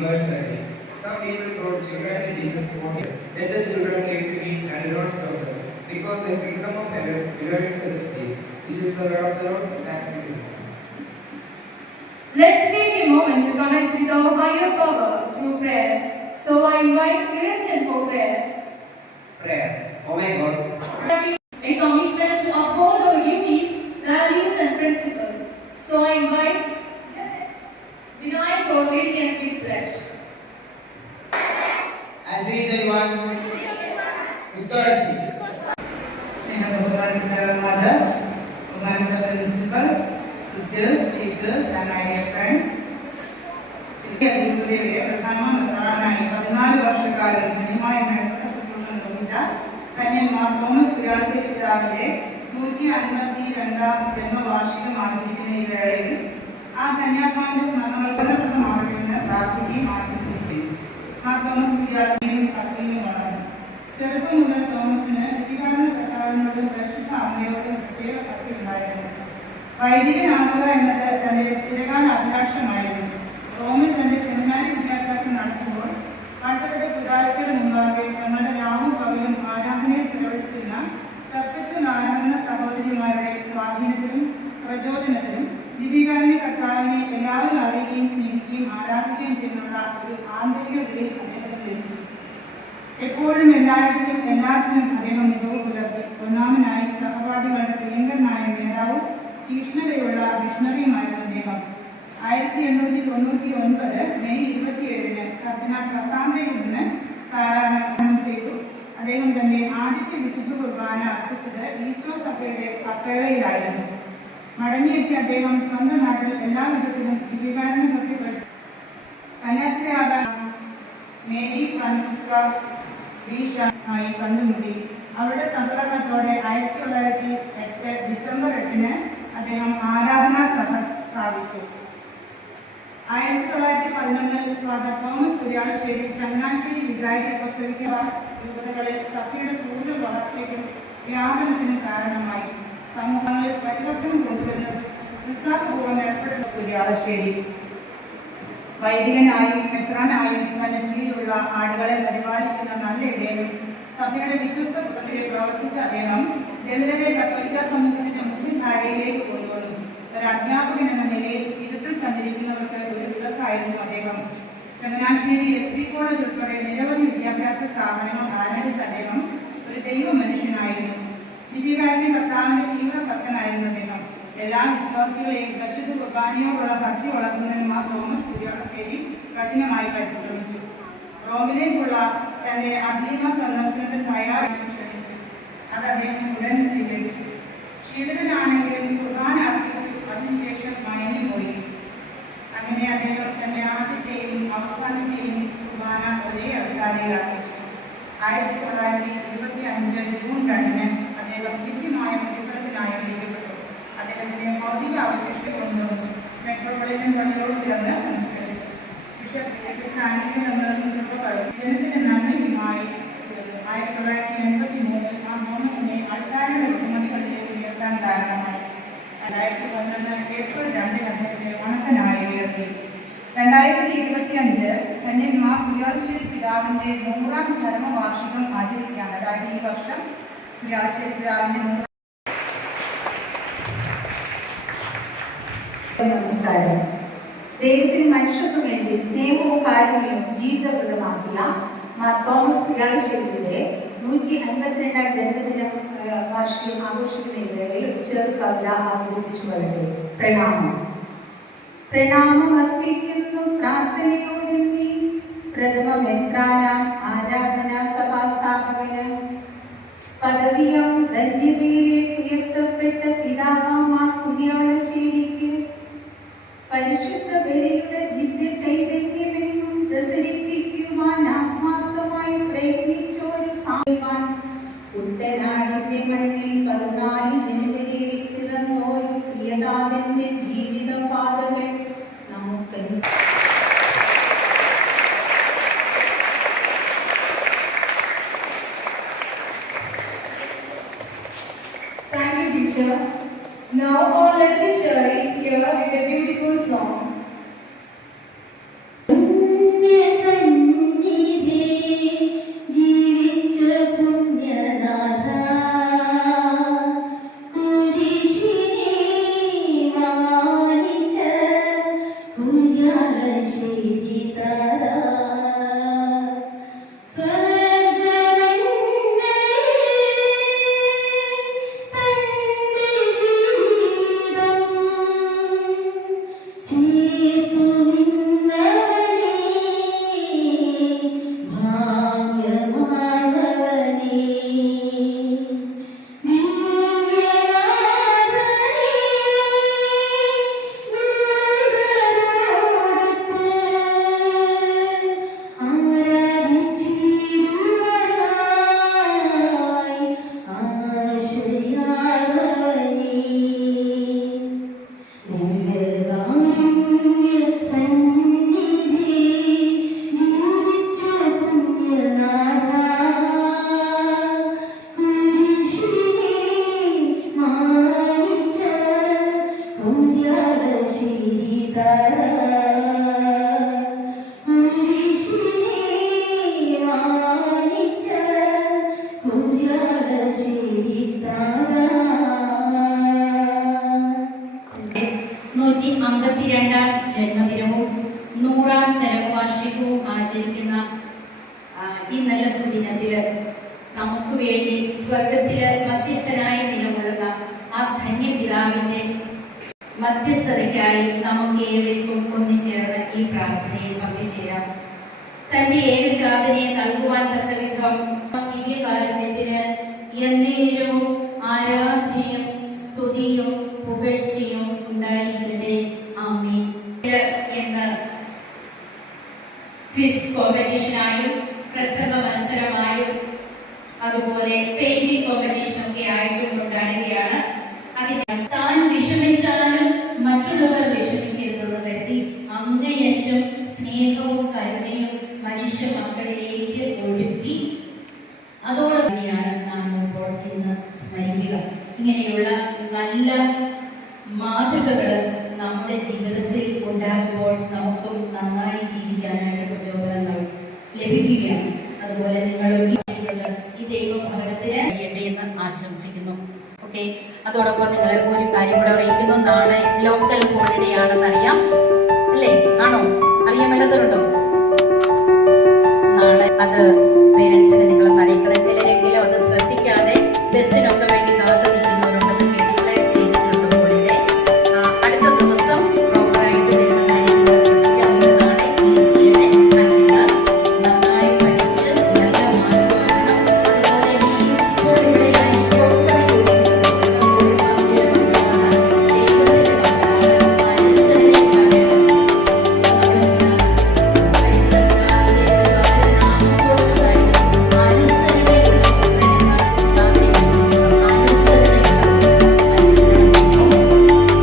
verse 30. Some people brought children to Jesus for him. Let the children came to me and do not stop them, because the kingdom of heaven belongs to this place. This is the word of the Lord. Thanks be to God. Let's take a moment to connect with our higher power through prayer. So I invite Kiran for prayer. Prayer. Oh my God. A commitment to uphold our duties, values and principles. So I invite Vinayak for leading us with pledge. And we then one. Authority. Mother, principal, sisters, teachers, and my dear friends. കന്യന്മാർ Thomas പുരാശ്ശേരി പിതാവിന്റെ 152ാം ജന്മവാർഷികം ആചരിക്കുന്ന ഈ വേളയിൽ ആ കന്യാത്മാവിന്റെ സ്മരണകൾക്കമാവണമെന്ന് പ്രാർത്ഥിക്കുകയും ആശംസിക്കുകയും ആ തോമസ് പുരാശ്ശേരിയും പത്നിയും വളർന്നു. ചെറുപ്പം മുതൽ തോമസിന് ലിപികാരണ പ്രസാദങ്ങളോടും പരിശുദ്ധ അമ്മയോടും പ്രത്യേക ഭക്തി ഉണ്ടായിരുന്നു. വൈദികനാകുക എന്നത് തന്റെ ചിരകാല അഭിലാഷമായിരുന്നു. റോമിൽ തന്റെ സെമിനാരി വിദ്യാഭ്യാസം നടത്തുമ്പോൾ പാട്ടപ്പെട്ട പുരാരികളുടെ മുമ്പാകെ തങ്ങളുടെ രാവും പകലും ആരാധനയിൽ ചെലവഴിച്ചിരുന്ന തത്വനാരായണ സഹോദരിമാരുടെ സ്വാധീനത്തിലും പ്രചോദനത്തിലും ലിപികാരനെ കർത്താവിനെ എല്ലാവരും അറിയുകയും സ്നേഹിക്കുകയും ആരാധിക്കുകയും ചെയ്യുന്ന ഒരു ആന്തരിക വിളി അദ്ദേഹത്തിന് ലഭിച്ചു. എപ്പോഴും എല്ലായിടത്തും എല്ലാത്തിനും അദ്ദേഹം മികവ് പുലർത്തി. ഒന്നാമനായി സഹപാഠികളുടെ പ്രിയങ്കരനായ നേതാവും തീഷ്ണതയുള്ള മിഷണറിയുമായിരുന്നു അദ്ദേഹം. 1899 മെയ് 27 കർദിനാൾ പ്രസാന്തയിൽ നിന്ന് സ്ഥാനാരോഹണം ചെയ്തു. അദ്ദേഹം തന്റെ ആദ്യത്തെ വിശുദ്ധ കുർബാന അർപ്പിച്ചത് ഈശോ സഭയുടെ കപ്പേളയിലായിരുന്നു. മടങ്ങിയെത്തിയ അദ്ദേഹം സ്വന്തം നാട്ടിൽ എല്ലാ വിധത്തിലും ലിപികാരനെ പറ്റി കന്യാസ്ത്രീയാകാൻ മേരി ഫ്രാൻസിസ്ക ആയി കണ്ടുമുട്ടി. അവരുടെ സഹകരണത്തോടെ 1908 ഡിസംബർ 8 അദ്ദേഹം ആരാധനാ സഭ സ്ഥാപിച്ചു. 1911 ഫാദർ തോമസ് പുരാശ്ശേരി ചങ്ങനാശ്ശേരി വികാരി അപ്പസ്തോലിക രൂപതകളിൽ സഭയുടെ കൂടുതൽ വളർച്ചയ്ക്കും വ്യാപനത്തിനും കാരണമായി. സമൂഹങ്ങളിൽ പരിവർത്തനം കൊണ്ടുവരുന്നത് ഉത്സാഹപൂർവ്വം ഏർപ്പെടുന്ന പുരാശ്ശേരി വൈദികനായും മെത്രാനായും തന്റെ കീഴിലുള്ള ആടുകളെ പരിപാലിക്കുന്ന നല്ല ഇടയനും സഭയുടെ വിശുദ്ധ പുറത്തിലെ പ്രവർത്തിച്ച അദ്ദേഹം ദളിതരെ കത്തോലിക്ക സമൂഹത്തിന്റെ മുഖ്യധാരയിലേക്ക് കൊണ്ടുവന്നു. ഒരു അധ്യാപകൻ എന്ന നിലയിൽ ഇരുട്ടിൽ സഞ്ചരിക്കുന്നവർക്ക് ഒരു വിളക്കായിരുന്നു അദ്ദേഹം. ചങ്ങനാശ്ശേരി SP കോളേജ് ഉൾപ്പെടെ നിരവധി വിദ്യാഭ്യാസ സ്ഥാപനങ്ങൾ ആരംഭിച്ച അദ്ദേഹം ഒരു ദൈവ മനുഷ്യനായിരുന്നു. ലിപികാരന്റെ കർത്താവിന്റെ തീവ്ര ഭക്തനായിരുന്നു അദ്ദേഹം. എല്ലാ വിശ്വാസികളെയും പരിശുദ്ധ കുർബാനയോടുള്ള ഭക്തി വളർത്തുന്നതിന് മാർ തോമസ് പുരാശ്ശേരി കഠിനമായി പരിശ്രമിച്ചു. റോമിലേക്കുള്ള തന്റെ അന്തിമ സന്ദർശനത്തിൽ തയ്യാറായി ക്ഷണിച്ചു. അത് അദ്ദേഹം ഉടൻ സ്വീകരിച്ചു. ക്ഷീണിതനാണെങ്കിലും കുർബാന അർപ്പിച്ചു. അതിനുശേഷം മയങ്ങിപ്പോയി. അങ്ങനെ അദ്ദേഹം തന്റെ ആദ്യത്തെയും അവസാനത്തെയും കുർബാന ഒരേ അധികാരിയിൽ അർപ്പിച്ചു. 1925 ജൂൺ 2 അദ്ദേഹം കൃത്യമായ പ്രതിഫലത്തിനായി വിളിക്കപ്പെട്ടു. അദ്ദേഹത്തിന്റെ ഭൗതിക അവശിഷ്ടം കൊണ്ടുവന്നു മെട്രോപൊളിറ്റൻ പള്ളിയോട് ചേർന്ന് സംസ്കരിച്ചു. ബിഷപ്പ് ജനത്തിന് നന്മയുമായി 1983 ആ തോമസിനെ അൾത്താരയുടെ ബഹുമതികളിലേക്ക് ഉയർത്താൻ കാരണമായി. 2011 ഏപ്രിൽ 2 അദ്ദേഹത്തെ വണക്കനായി ഉയർത്തി. 2025 കന്യന്മാർ പുരാശ്ശേരി പിതാവിന്റെ 100ാം ചരമവാർഷികം ആചരിക്കുകയാണ്. അതായത് ഈ വർഷം പുരാശ്ശേരി പിതാവിന്റെ 100. നമസ്കാരം. ദൈവത്തിന് മനുഷ്യർക്ക് വേണ്ടി സ്നേഹവും കാരുണ്യവും ജീവിതപ്രദമാക്കിയ മാർ തോമസ് പുരാശ്ശേരിയുടെ 152ാം ജന്മദിന വാർഷികം ആഘോഷിക്കുന്ന വേളയിൽ ചെറു കവിത അവതരിപ്പിച്ചു വരട്ടെ. പ്രണാമം. പ്രണാമം അർപ്പിക്കുന്നു പ്രാർത്ഥനയോടെ നീ പ്രഥമ മെത്രാനാം ആരാധനാ സഭാസ്ഥാപകന് പദവിയും ധന്യതയിലേക്ക് ഉയർത്തപ്പെട്ട പിതാവാം പുണ്യാളശ്ശേരിക്ക് പരിശുദ്ധ ബലിയുടെ ദിവ്യ ചൈതന്യമെന്നും പ്രസരിപ്പിക്കുവാൻ ആത്മാർത്ഥമായി പ്രയത്നിച്ചൊരു സാധിക്കാൻ കുട്ടനാടിന്റെ മണ്ണിൽ 14 ജനുവരിയിൽ പിറന്നൊരു പ്രിയതാതന്റെ ജീവിത പാതകൾ നമുക്ക്. Thank you, teacher. Now our lecturer is here with a beautiful song. ാം ജന്മദിനവും 100ാം ചരമവാർഷികവും ആചരിക്കുന്ന ഈ നല്ല സുദിനത്തില് നമുക്ക് വേണ്ടി സ്വർഗത്തില് മധ്യസ്ഥനായി നിലകൊള്ളുന്ന ആ ധന്യപിതാവിന്റെ മധ്യസ്ഥതയ്ക്കായി നമുക്ക് ഏവർക്കും ഒന്നുചേർന്ന് ഈ പ്രാർത്ഥനയിൽ പങ്കുചേരാം. തന്റെ ഏകജാതനെ നൽകുവാൻ തക്ക വിധം ദിവ്യകാരുണ്യത്തിന് എന്നേരവും ആരാധനയും സ്തുതിയും പുകഴ്ചയും ഉണ്ടായിരിക്കട്ടെ. ആമേൻ. എന്ന് ക്വിസ് കോമ്പറ്റീഷനായും പ്രസംഗ മത്സരമായും അതുപോലെ പെയിന്റിംഗ് കോമ്പറ്റീഷനൊക്കെ ആയിട്ടും കൊണ്ടാടുകയാണ്. അതിന് താൻ വിഷമിച്ചാലും മറ്റുള്ളവർ വിഷമിക്കരുതെന്ന് കരുതി അങ്ങേയറ്റം സ്നേഹവും കരുണയും മനുഷ്യ മക്കളിലേക്ക് ഒഴുക്കി അതോടൊപ്പമാണ് നാം ഇപ്പോൾ ഇന്ന് സ്മരിക്കുക. ഇങ്ങനെയുള്ള നല്ല മാതൃകകൾ നമ്മുടെ ജീവിതത്തിൽ ഉണ്ടാകുമ്പോൾ നമുക്കും നന്നായി ജീവിക്കാനായിട്ട് പ്രചോദനങ്ങൾ ലഭിക്കുകയാണ്. അതുപോലെ നിങ്ങളും ഈ ദൈവഭവനത്തിന് കഴിയട്ടെ എന്ന് ആശംസിക്കുന്നു. ഓക്കെ, അതോടൊപ്പം നിങ്ങൾ ഒരു കാര്യം കൂടെ അറിയിക്കുന്നു. നാളെ ലോക്കൽ ഹോളിഡേ ആണെന്നറിയാം അല്ലേ? ആണോ? അറിയാമല്ലാത്തവരുണ്ടോ? നാളെ അത് പേരൻസിനെ നിങ്ങളൊന്ന് അറിയിക്കണം. ചിലരെങ്കിലും അത് ശ്രദ്ധിക്കാതെ ബസ്സിനൊക്കെ വേണ്ടി